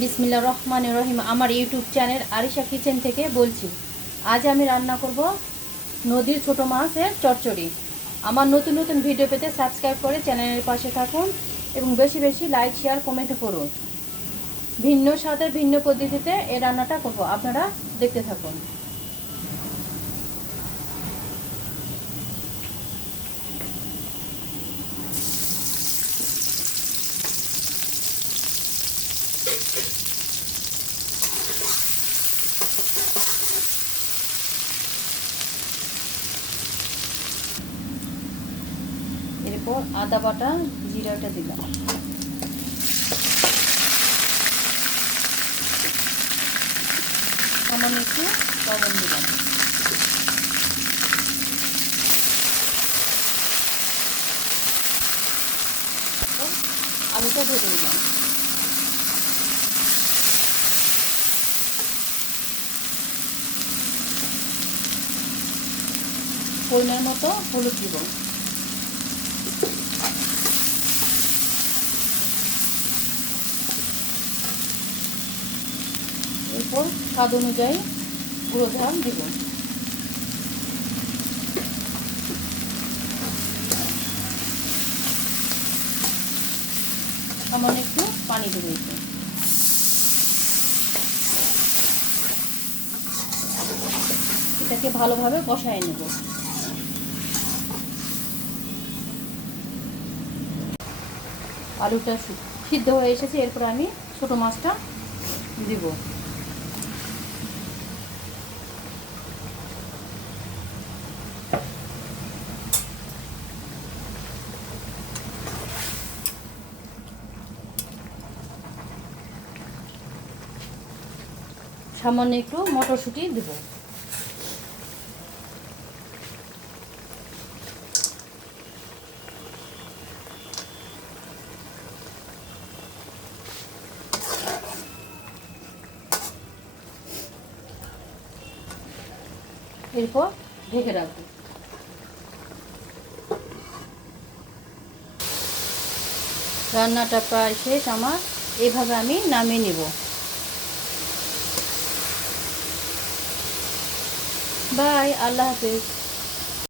বিসমিল্লাহির রহমানির রহিম। আমার ইউটিউব চ্যানেল আরিশা কিচেন থেকে বলছি। আজ আমি রান্না করব নদীর ছোট মাছের চচ্চড়ি। আমার নতুন নতুন ভিডিও পেতে সাবস্ক্রাইব করে চ্যানেলের পাশে থাকুন এবং বেশি বেশি লাইক শেয়ার কমেন্ট করুন। ভিন্ন স্বাদের ভিন্ন পদ্ধতিতে এই রান্নাটা করব, আপনারা দেখতে থাকুন। এরপর আদা বাটা জিরাটা দিলাম, সামান্য একটু লবণ দিলাম, আলুটা ভেজে দিলাম, পরিমাণ মতো হলুদ দিব, এরপর স্বাদ অনুযায়ী গুঁড়ো ঝাল দিব, সামান্য একটু পানি দেবো। এটাকে ভালোভাবে কষায় নেব। আলুটা সিদ্ধ হয়ে এসেছে, এরপর আমি ছোট মাছটা দিব। সামান্য একটু মটরশুঁটি দেব। এরপর ঢেকে রাখবো। রান্নাটা প্রায় শেষ আমার, এইভাবে আমি নামিয়ে নেব। বাই, আল্লাহ হাফেজ।